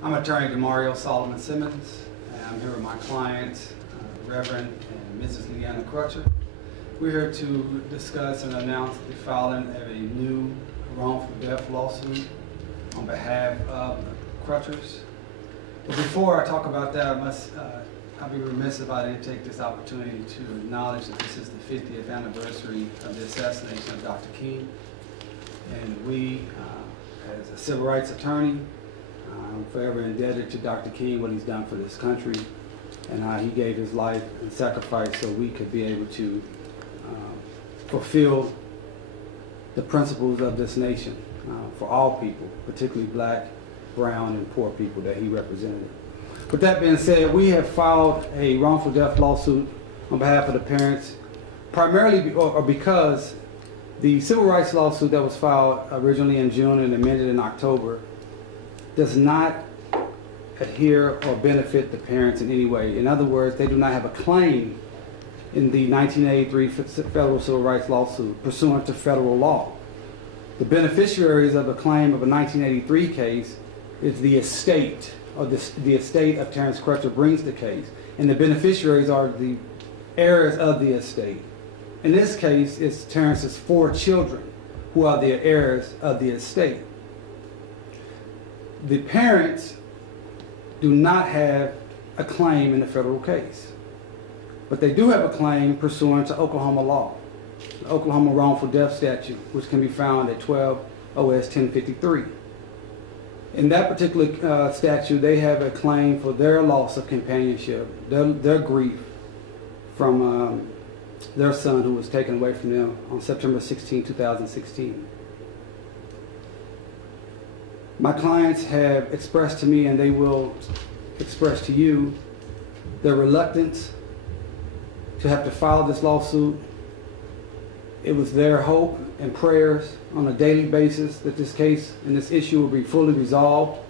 I'm attorney Demario Solomon Simmons, and I'm here with my client, Reverend and Mrs. Leanna Crutcher. We're here to discuss and announce the filing of a new wrongful death lawsuit on behalf of the Crutchers. But before I talk about that, I'll be remiss if I didn't take this opportunity to acknowledge that this is the 50th anniversary of the assassination of Dr. King. And we, as a civil rights attorney, I'm forever indebted to Dr. King, what he's done for this country, and how he gave his life and sacrifice so we could be able to fulfill the principles of this nation for all people, particularly black, brown, and poor people that he represented. With that being said, we have filed a wrongful death lawsuit on behalf of the parents, primarily because the civil rights lawsuit that was filed originally in June and amended in October does not adhere or benefit the parents in any way. In other words, they do not have a claim in the 1983 federal civil rights lawsuit pursuant to federal law. The beneficiaries of a claim of a 1983 case is the estate, or the estate of Terence Crutcher brings the case, and the beneficiaries are the heirs of the estate. In this case, it's Terence's 4 children who are the heirs of the estate. The parents do not have a claim in the federal case, but they do have a claim pursuant to Oklahoma law, the Oklahoma wrongful death statute, which can be found at 12 OS 1053. In that particular statute, they have a claim for their loss of companionship, their grief from their son who was taken away from them on September 16, 2016. My clients have expressed to me, and they will express to you, their reluctance to have to file this lawsuit. It was their hope and prayers on a daily basis that this case and this issue will be fully resolved.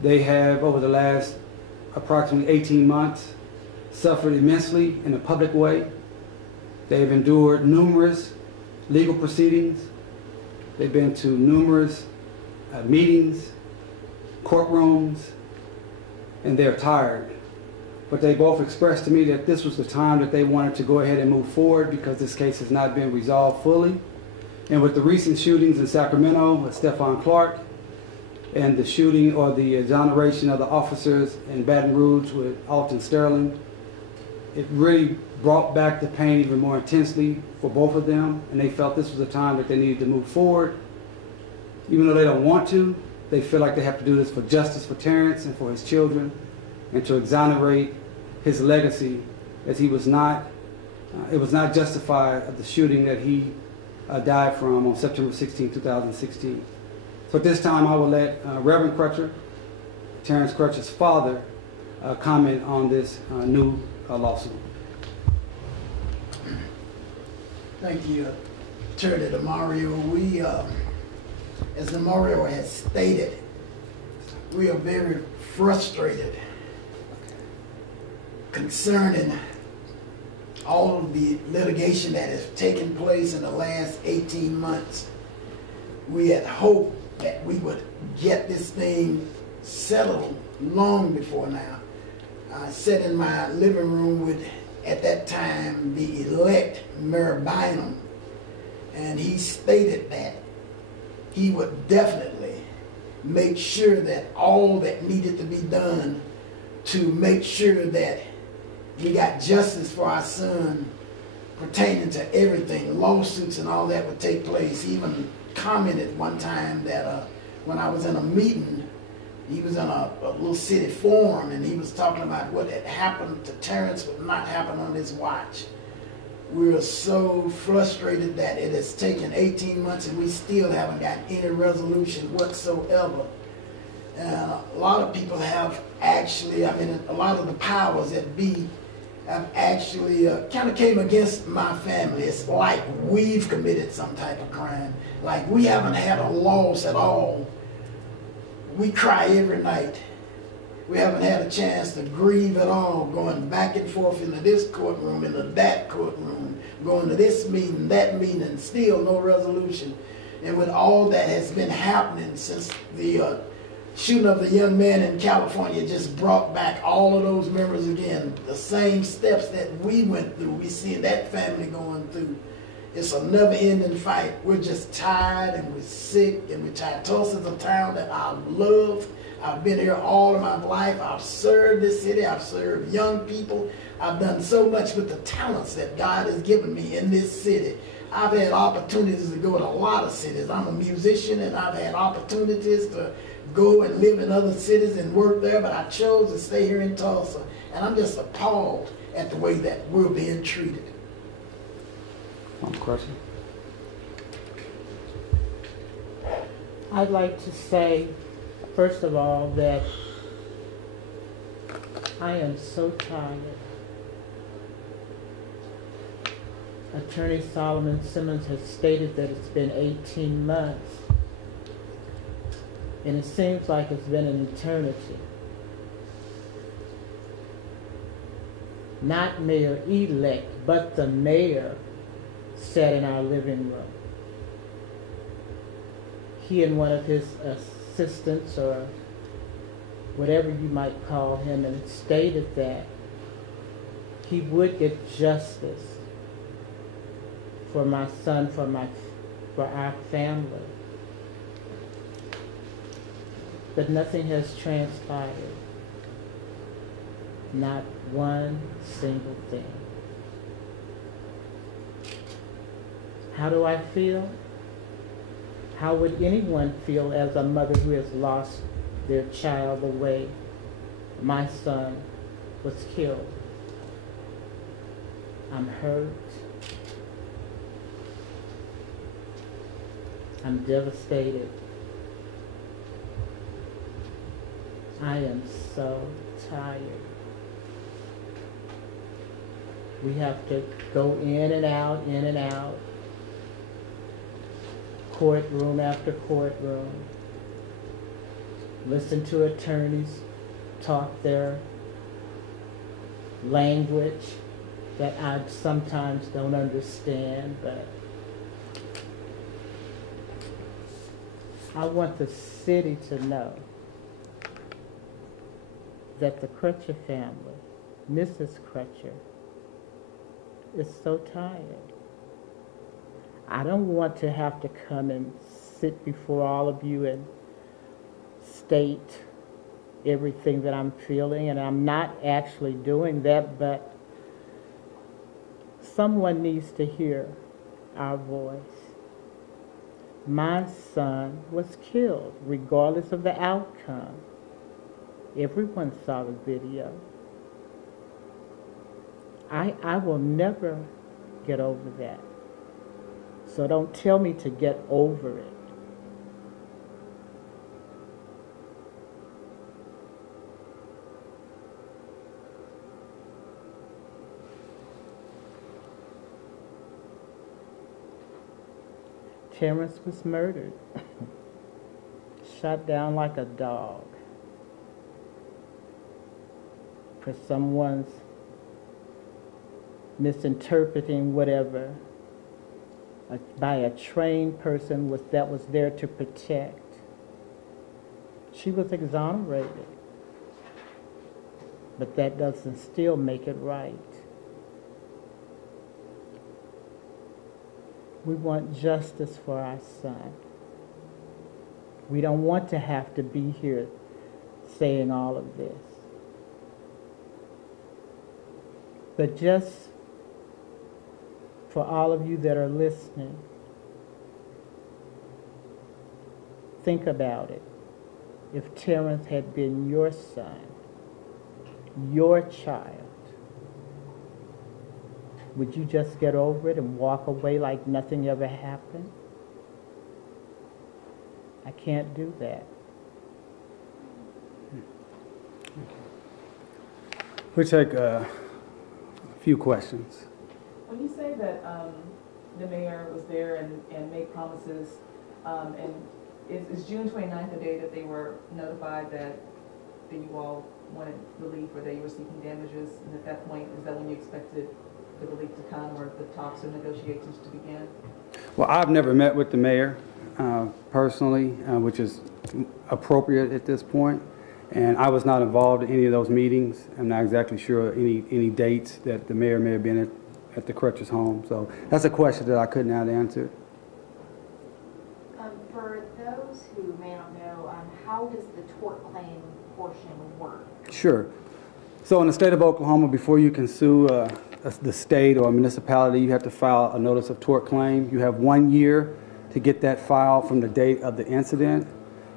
They have, over the last approximately 18 months, suffered immensely in a public way. They have endured numerous legal proceedings. They've been to numerous meetings, courtrooms, and they're tired. But they both expressed to me that this was the time that they wanted to go ahead and move forward because this case has not been resolved fully. And with the recent shootings in Sacramento with Stephon Clark and the shooting or the exoneration of the officers in Baton Rouge with Alton Sterling, it really brought back the pain even more intensely for both of them, and they felt this was the time that they needed to move forward. Even though they don't want to, they feel like they have to do this for justice for Terence and for his children, and to exonerate his legacy, as he was not, it was not justified of the shooting that he died from on September 16, 2016. So at this time, I will let Reverend Crutcher, Terence Crutcher's father, comment on this new lawsuit. Thank you, Attorney Demario. We, as Demario has stated, we are very frustrated concerning all of the litigation that has taken place in the last 18 months. We had hoped that we would get this thing settled long before now. I sat in my living room with, at that time, the elect Mayor Bynum, and he stated that he would definitely make sure that all that needed to be done to make sure that we got justice for our son pertaining to everything, lawsuits and all that would take place. He even commented one time that when I was in a meeting, he was in a little city forum, and he was talking about what had happened to Terence would not happen on his watch. We're so frustrated that it has taken 18 months and we still haven't got any resolution whatsoever. And a lot of people have actually, I mean, a lot of the powers that be have actually kind of came against my family. It's like we've committed some type of crime. Like we haven't had a loss at all. We cry every night. We haven't had a chance to grieve at all, going back and forth into this courtroom, into that courtroom, going to this meeting, that meeting, still no resolution. And with all that has been happening since the shooting of the young man in California just brought back all of those memories again. The same steps that we went through, we seeing that family going through. It's a never-ending fight. We're just tired and we're sick and we're tired. Tulsa's a town that I love. I've been here all of my life. I've served this city. I've served young people. I've done so much with the talents that God has given me in this city. I've had opportunities to go to a lot of cities. I'm a musician and I've had opportunities to go and live in other cities and work there, but I chose to stay here in Tulsa. And I'm just appalled at the way that we're being treated. Crutcher. I'd like to say, first of all, that I am so tired. Attorney Solomon Simmons has stated that it's been 18 months, and it seems like it's been an eternity. Not mayor-elect, but the mayor sat in our living room. He and one of his assistants, or whatever you might call him, and stated that he would get justice for my son, for our family. But nothing has transpired. Not one single thing. How do I feel? How would anyone feel as a mother who has lost their child the way my son was killed? I'm hurt. I'm devastated. I am so tired. We have to go in and out, courtroom after courtroom, listen to attorneys talk their language that I sometimes don't understand, but I want the city to know that the Crutcher family, Mrs. Crutcher, is so tired. I don't want to have to come and sit before all of you and state everything that I'm feeling, and I'm not actually doing that, but someone needs to hear our voice. My son was killed, regardless of the outcome. Everyone saw the video. I will never get over that. So don't tell me to get over it. Terence was murdered, shot down like a dog for someone's misinterpreting whatever by a trained person that was there to protect. She was exonerated, but that doesn't still make it right. We want justice for our son. We don't want to have to be here saying all of this. But just for all of you that are listening, think about it. If Terence had been your son, your child, would you just get over it and walk away like nothing ever happened? I can't do that. We'll take a few questions. When you say that the mayor was there and made promises, and is June 29th the day that they were notified that you all wanted relief or that you were seeking damages, and at that point, is that when you expected the relief to come or the talks or negotiations to begin? Well, I've never met with the mayor. personally, which is appropriate at this point. And I was not involved in any of those meetings. I'm not exactly sure any dates that the mayor may have been at the Crutcher's home. So that's a question that I could not answer. For those who may not know, how does the tort claim portion work? Sure. So in the state of Oklahoma, before you can sue the state or a municipality, you have to file a notice of tort claim. You have 1 year to get that filed from the date of the incident.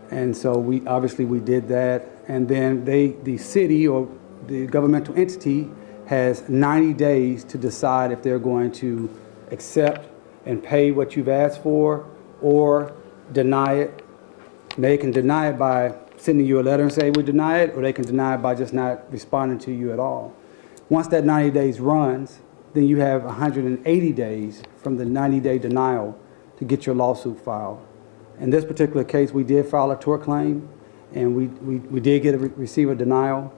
And so we did that. And then the city or the governmental entity has 90 days to decide if they're going to accept and pay what you've asked for or deny it. And they can deny it by sending you a letter and say we deny it, or they can deny it by just not responding to you at all. Once that 90 days runs, then you have 180 days from the 90-day denial to get your lawsuit filed. In this particular case, we did file a tort claim, and we did receive a denial.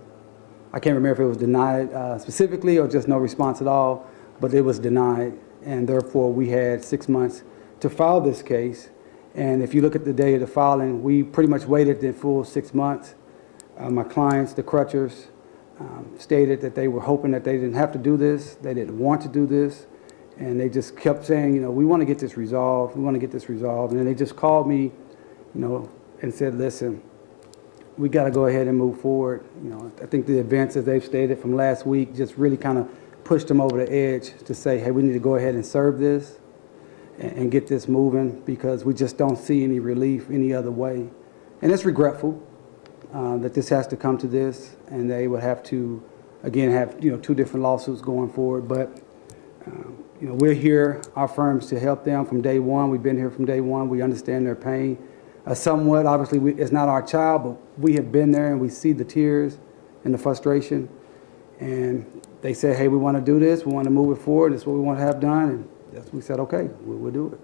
I can't remember if it was denied specifically or just no response at all, but it was denied, and therefore we had 6 months to file this case. And if you look at the day of the filing, we pretty much waited the full 6 months. My clients, the Crutchers, stated that they were hoping that they didn't have to do this, they didn't want to do this, and they just kept saying, you know, we want to get this resolved, we want to get this resolved. And then they just called me, you know, and said, listen, we got to go ahead and move forward. You know, I think the events, as they've stated from last week, just really kind of pushed them over the edge to say, hey, we need to go ahead and serve this and get this moving, because we just don't see any relief any other way. And it's regretful that this has to come to this, and they would have to, again, have, you know, 2 different lawsuits going forward. But you know, we're here, our firms, to help them from day one. We've been here from day one. We understand their pain. Somewhat, obviously, it's not our child, but we have been there and we see the tears and the frustration. And they say, hey, we want to do this. We want to move it forward. That's what we want to have done. And that's, we said, okay, we'll do it.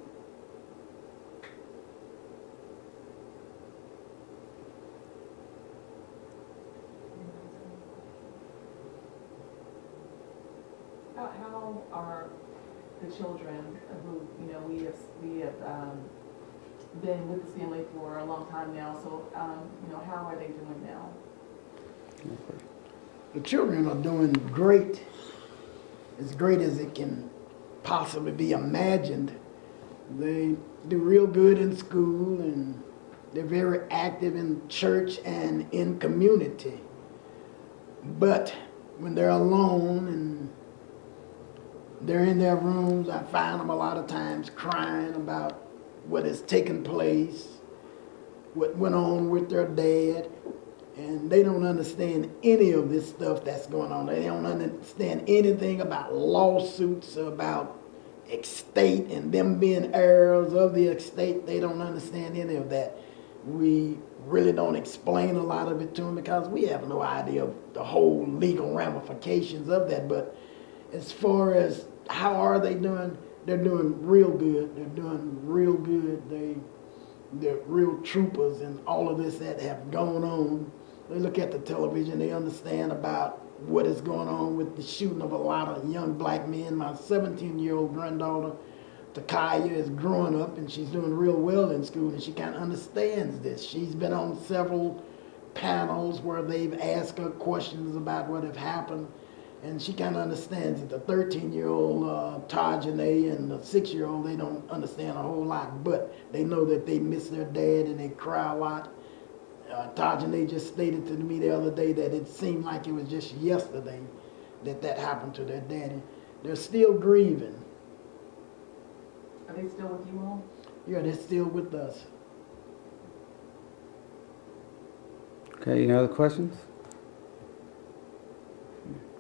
How are the children who, you know, we have been with this family for a long time now, so, you know, how are they doing now? The children are doing great, as great as it can possibly be imagined. They do real good in school, and they're very active in church and in community. But when they're alone and they're in their rooms, I find them a lot of times crying about what has taken place, what went on with their dad, and they don't understand any of this stuff that's going on. They don't understand anything about lawsuits, about estate and them being heirs of the estate. They don't understand any of that. We really don't explain a lot of it to them because we have no idea of the whole legal ramifications of that. But as far as how are they doing, they're doing real good. They're doing real good. They're real troopers in all of this that have gone on. They look at the television, they understand about what is going on with the shooting of a lot of young black men. My 17-year-old granddaughter, Takaya, is growing up and she's doing real well in school, and she kind of understands this. She's been on several panels where they've asked her questions about what have happened, and she kind of understands it. The 13-year-old Tajane and the 6-year-old, they don't understand a whole lot, but they know that they miss their dad and they cry a lot. Tajane just stated to me the other day that it seemed like it was just yesterday that happened to their daddy. They're still grieving. Are they still with you all? Yeah, they're still with us. Okay, any other questions?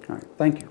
All right, thank you.